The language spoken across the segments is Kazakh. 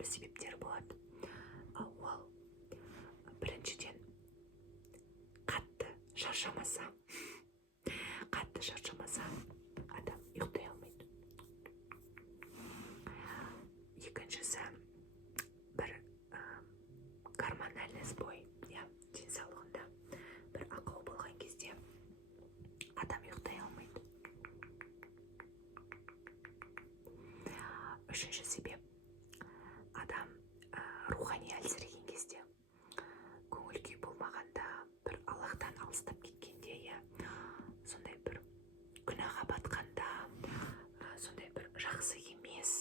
түрлі себептері болады. Ол біріншіден қатты шаршамаса адам ұйықтай алмайды. Екіншісі бір гормональный сбой, денсаулығында бір ақау болған кезде адам ұйықтай алмайды. Үшінші себеп, адам рухани әлсіреген кезде, көңіл күй болмағанда, бір Аллахтан алыстап кеткенде, сондай бір күнәға батқанда, сондай бір жақсы емес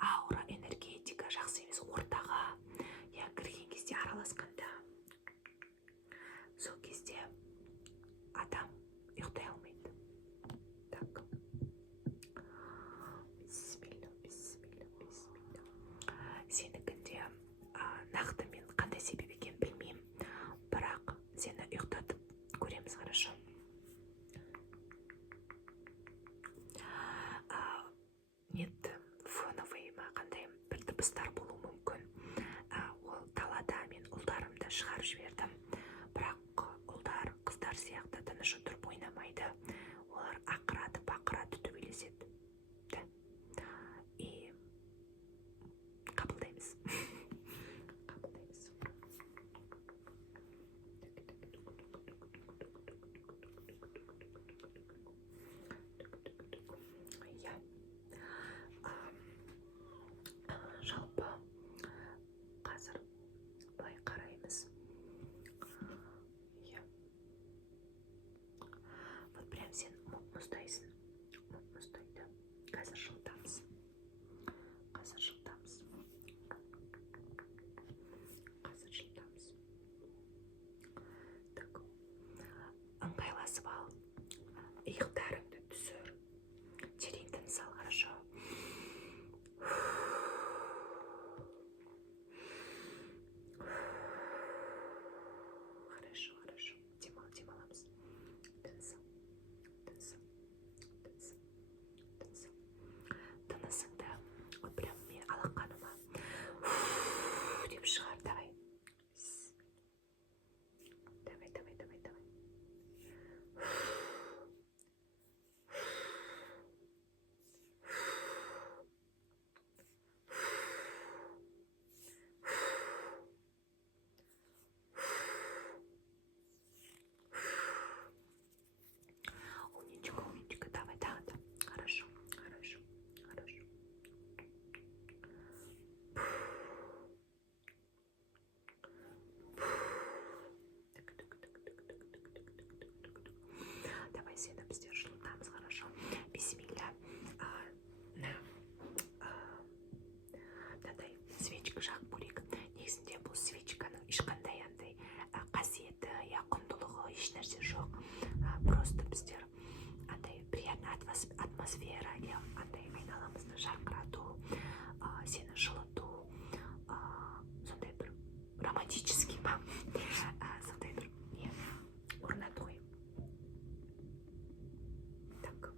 аура, энергетика, жақсы емес ортаға кірген кезде, араласқанда, сол кезде адам ұйықтай алмайды. Так. Сенікінде нақты мен қандай себеп екен білмеймін, бірақ сені ұйықтатып көреміз, хорошо? Нет, фоновый ма қандай бір дыбыстар болуы мүмкін. Ол далада мен ұлдарымды шығарып жібердім, бірақ ұлдар қыздар сияқты тыныш отырып ойнамайды. Олар ақырады, бақырады, төбелеседі. И қабылдаймыз. Жалпы қазір былай қараймыз. Вот прям сен мұздайсың. Мұздайды. Қазір жылытамыз. Так. Ыңғайласып ал. Иықтарыңды түсір. Терең тыныс ал, хорошо? Хорошо. Демаламыз. Тынысыңды вот прям мен алақаныма деп шығар. Давай. Умничка, давай, да. Хорошо. Давай сені біздер жылытамыз, хорошо? Бисмилля. Мынадай свечка жағып көрейік. Негізінде бұл свечканың ешқандай андай қасиеті, құндылығы, еш нәрсе жоқ. Просто біздер андай приятный атмосфера, андай айналамызды жарқырату, сені жылыту, сондай бір романтический ма, сондай бір орнату ғой. Так.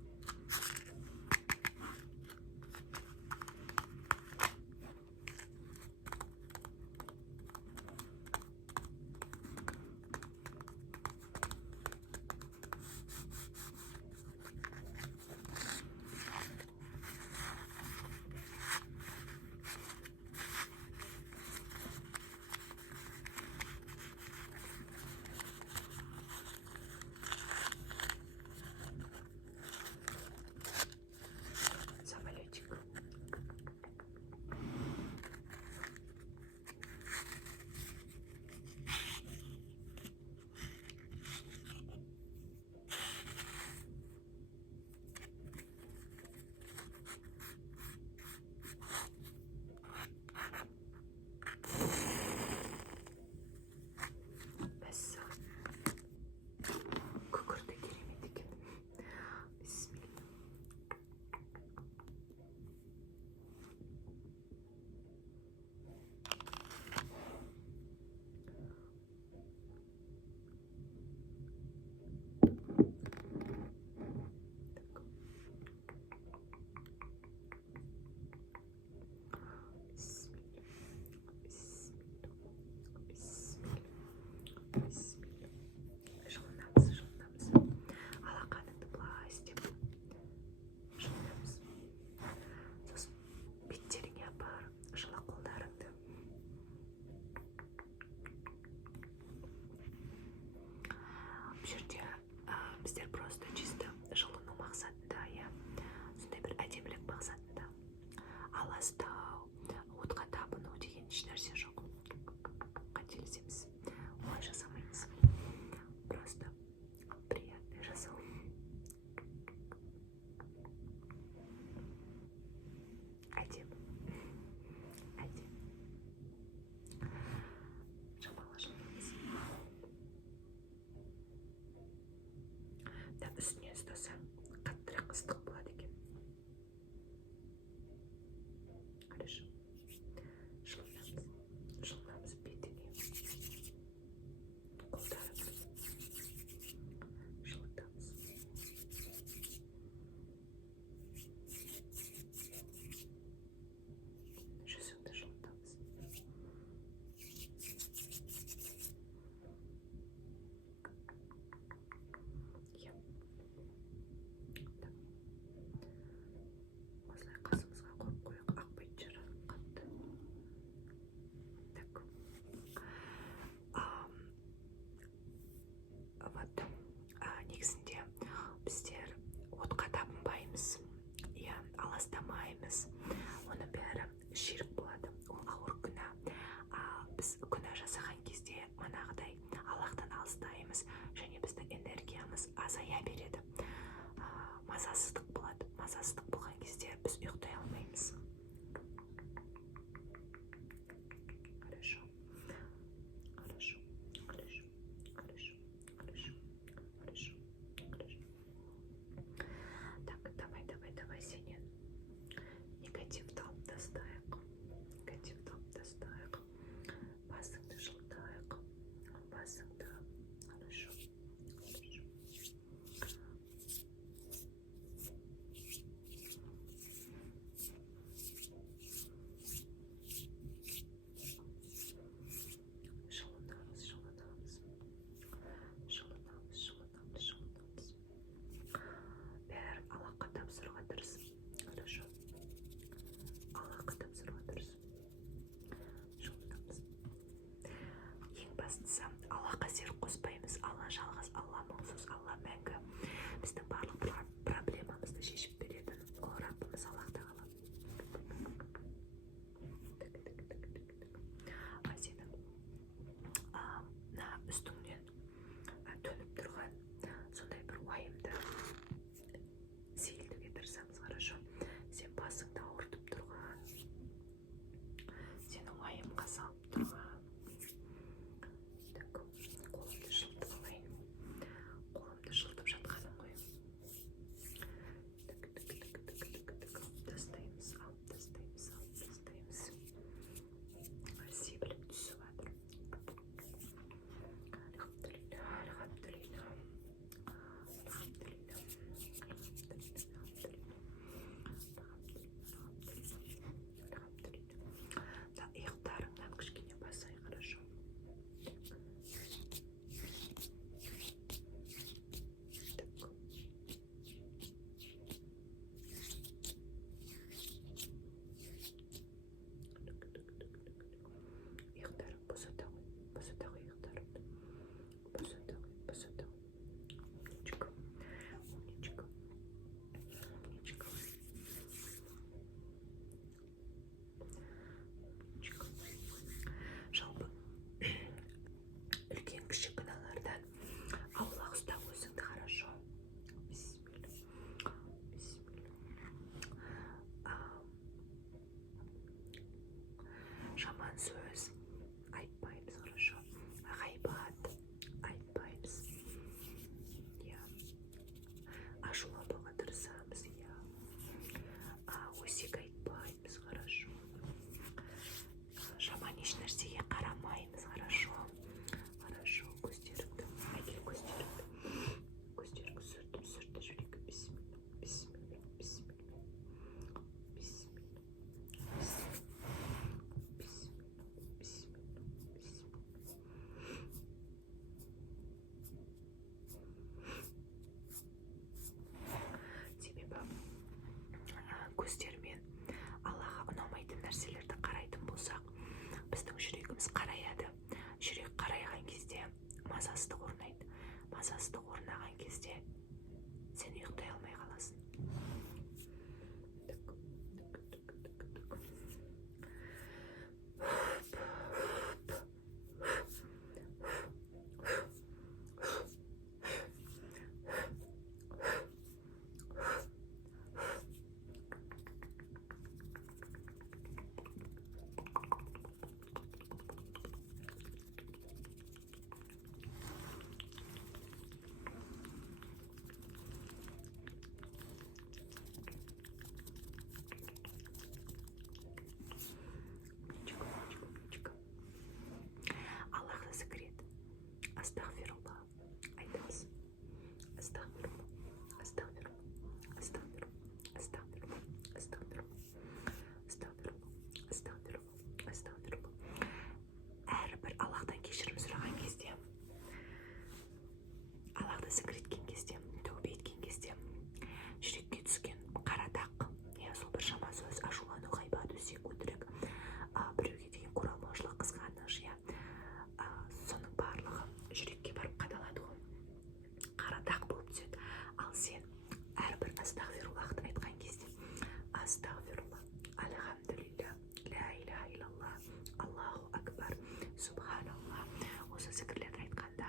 астағфирулла, альхамдулилля, ля иляха илlallah, аллаху акбар, субханалла. Осы зікірлерді айтқанда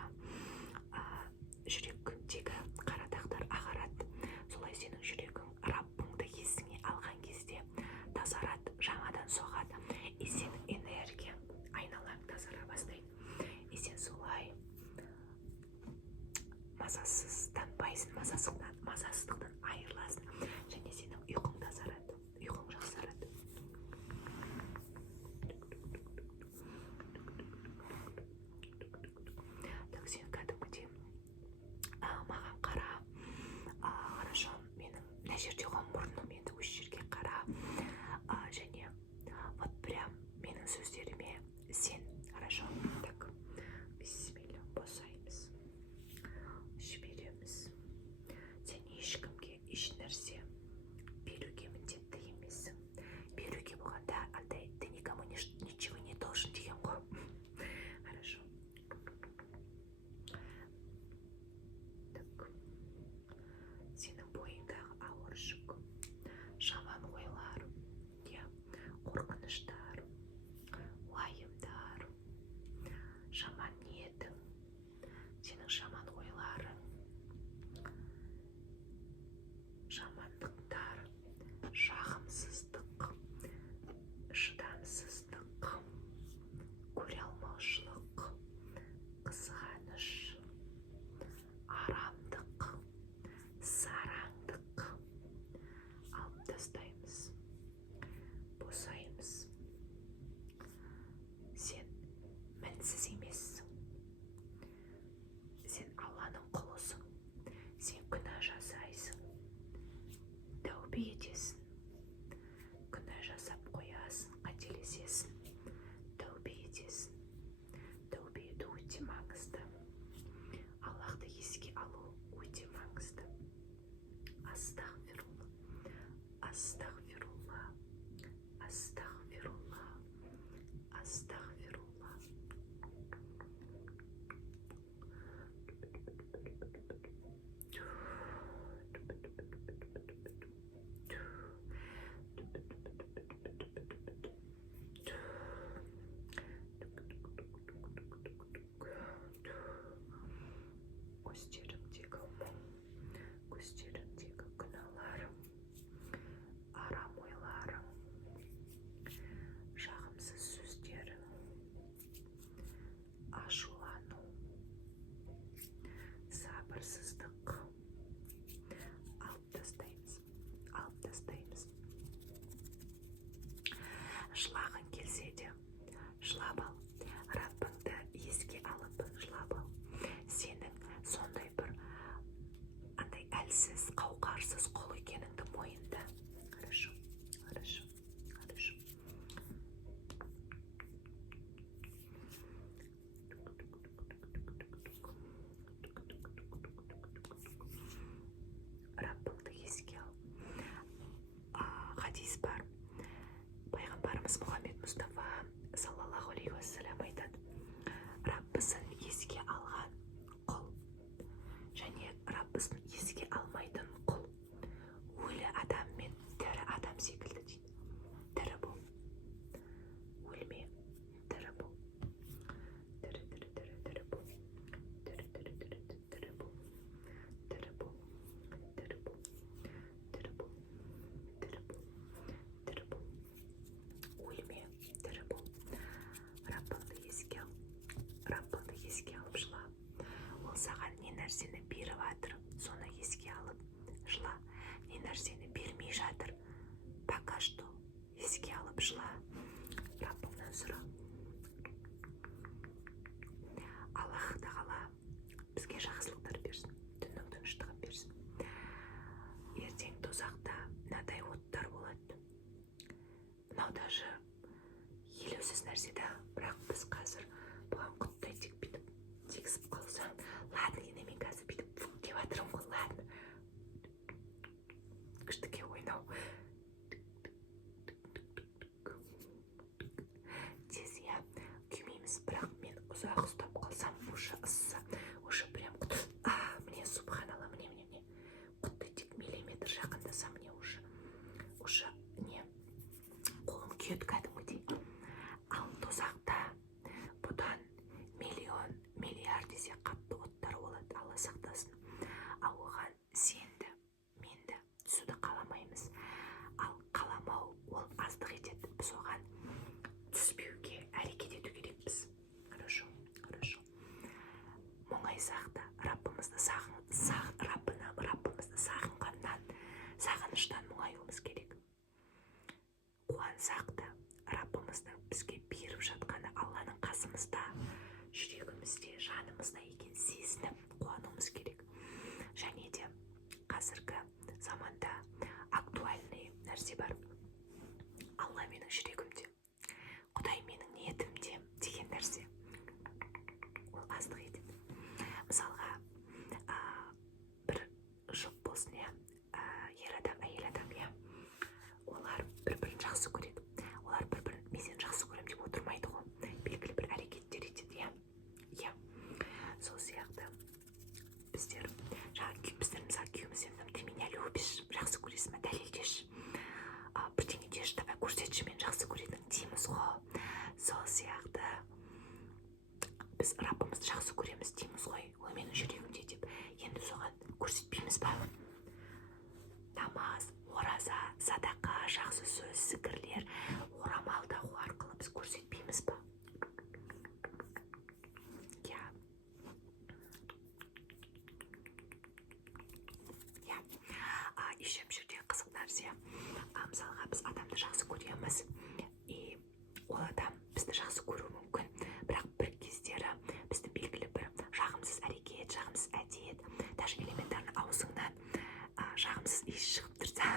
жүректегі қара тақтар ағарады. Солай сенің жүрегің Раббыңды есіңе алған кезде тазарады, жаңадан соғады. И сенің энергияң, айналаң тазара бастайды. И сен солай мазасызданбайсың, мазасыздықтан айырыласың, және сенің ұйқың тазарады, ұйқың жақсарады. Так, сен кәдімгідей маған қара, хорошо, менің мына жерде ғой мұрным, енді осы жерге қара, және вот прям менің сөздеріме сен, хорошо. Так, бисмилля, босаймыз, жібереміз. Сен ешкімге еш нәрсе беруге міндетті емессің. Беруге болғанда андай ты никому ничего не должен деген ғой. Хорошо. Так, сенің бойыңдағы ауыр жүк, жаман ойлар, қорқыныштар, уайымдар, жаман ниетің, сенің жаман ойларың, жамандықтар, жағымсыздық, шыдамсыздық, көре алмаушылық, қызғаныш, арамдық, сараңдық алып тастаймыз, босаймыз. Сен мінсіз емессің, сен Алланың құлысың, сен күнә жасайсың, тәубе етесің, күнә жасап қоясың, қателесесің, тәубе етесің. Тәубе ету өте маңызды, Аллахты еске алу өте маңызды. Астағфирулла, астағфирулла, астағфирулла, астағфирулла. Көздеріңдегі мұң, көздеріңдегі күнәларың, арам ойларың, жағымсыз сөздерің, ашулану, сабырсыздық алып тастаймыз, алып тастаймыз. Жылағың келсе де жылап ал, Раббыңды еске алып жылап ал. Сенің сондай бір андай әлсіз, қауқарсыз құл екеніңді мойында. Хорошо, хорошо, хорошо. Раббыңды еске ал. Хадис бар. Пайғамбарымыз Мұхаммед Мұстафа саллаллаху алейхи уассалам айтады: Раббысын еске алған құл және Раббысын еске алмайтын құл өлі адам мен тірі адам секілді дейді. Тірі бол, өлме, тірі бол, тірі бол, тірі бол, тірі бол, тірі бол, тірі бол, тірі бол, тірі бол, өлме, тірі бол. Раббыңды еске ал, Раббыңды еске алып жыла. Ол саған не нәрсені беріп жатыр, соны еске алып жыла. Не нәрсені бермей жатыр, пока что еске алып жыла. Раббыңнан сұра. Аллах тағала бізге жақсылықтар берсін, түннің тыныштығын берсін. Ертең тозақта мынадай оттар болады. Мынау даже елеусіз нәрсе да, бірақ біз қазір бұған құттай тек бүйтіп тегісіп қалса, ладно, енді мен қазір бүйтіп дейсің бе, дәлелдеші, бірдеңе деші, давай көрсетші, мен жақсы көретініңді дейміз ғой. Сол сияқты біз Раббымызды жақсы көреміз дейміз ғой, ол менің жүрегімде деп. Енді соған көрсетпейміз ба? Намаз, ораза, садақа, жақсы сөз, зікірлер, орамал тағу арқылы біз көрсетпейміз ба? Еще бір жерде қызық нәрсе, мысалға біз адамды жақсы көреміз, ол адам бізді жақсы көруі мүмкін, бірақ бір кездері бізді белгілі бір жағымсыз әрекет, жағымсыз әдет, даже элементарный аузыңнан жағымсыз иіс шығып тұрса,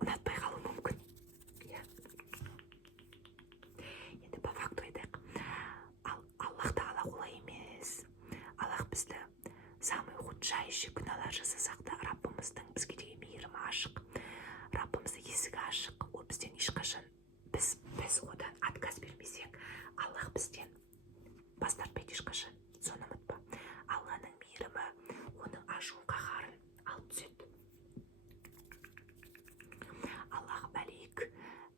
ұнатпай қалуы мүмкін. Енді по факту айтайық, Аллах Тағала олай емес. Аллах бізді самый худшайший күнәлар жасасақ та, Раббымыздың бізге деген мейірімі ашық, Раббымыздың есігі ашық. Ол бізден ешқашан, біз одан отказ бермесек, Аллах бізден бас тартпайды ешқашан. Соны ұмытпа. Алланың мейірімі оның ашуын, қаһарын алып түседі. Аллах мәлик,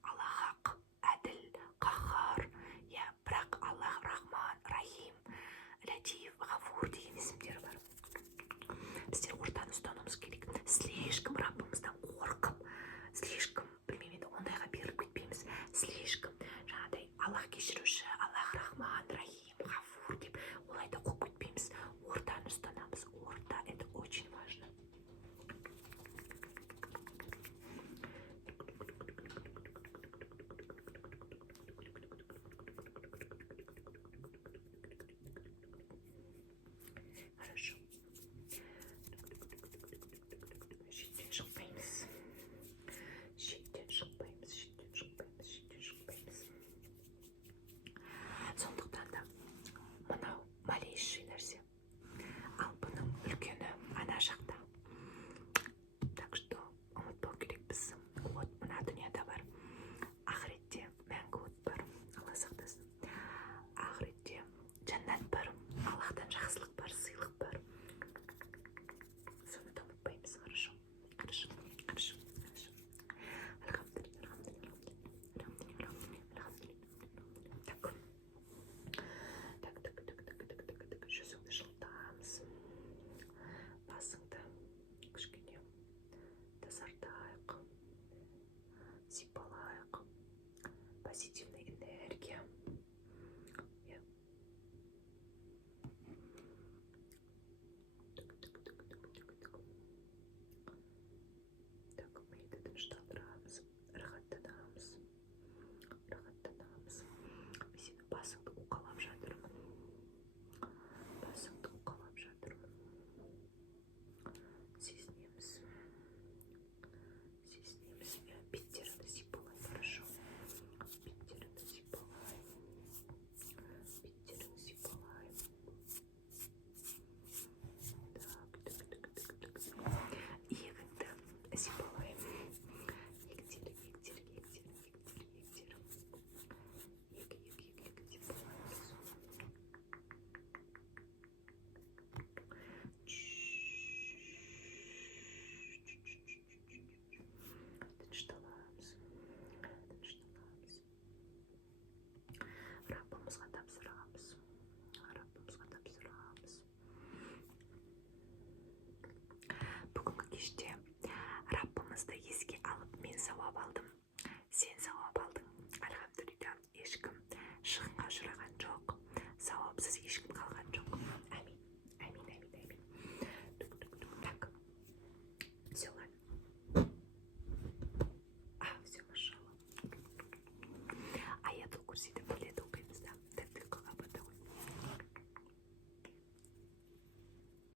Аллах хақ, әділ, қаһар, бірақ Аллах Рахман, Рахим, Латиф, Ғафур деген есімдері бар. Біздер ортаны ұстануымыз керек. Слишком Раббымыздан қорқып, слишком, білмеймін, ондайға беріліп кетпейміз. Слишком жаңағыдай Аллах кешіруші, Аллах Рахман, Рахим, Ғафур деп олайда қойып кетпейміз. Ортаны ұстанамыз. Орта, это очень важно. Хорошо. Шеттен шықпаймыз. Сондықтан да мынау малейший нәрсе. Ал бұның үлкені ана жақта. Так что ұмытпау керекпіз. От мына дүнияда бар. Ақыретте мәңгі от бар. Алла сақтасын. Ақыретте жәннат бар. Аллахтан жақсылық бар, сыйлық бар. Соны да ұмытпаймыз. Хорошо. Жүзіңді жылытамыз. Басыңды кішкене тазартайық, сипалайық. Позитивный энергия. Так, миды тыныштандырамыз, рахаттанамыз. Мен сенің басыңды уқалап жатырмын. Сезінеміз. Беттеріңді сипалай, хорошо. Беттеріңді сипалай. Иегіңді сипалай. Ектер. Тынышталамыз. Раббымызға тапсырамыз. Бүгінгі кеште Раббымызды еске алып, мен сауап алдым, сен сауап алдың. Альхамдулилля, ешкім шығынға ұшыраған жоқ, сауапсыз ешкім қалған жоқ. Әмин. Так, все, ладно. Все, машалла. Аятул курсиді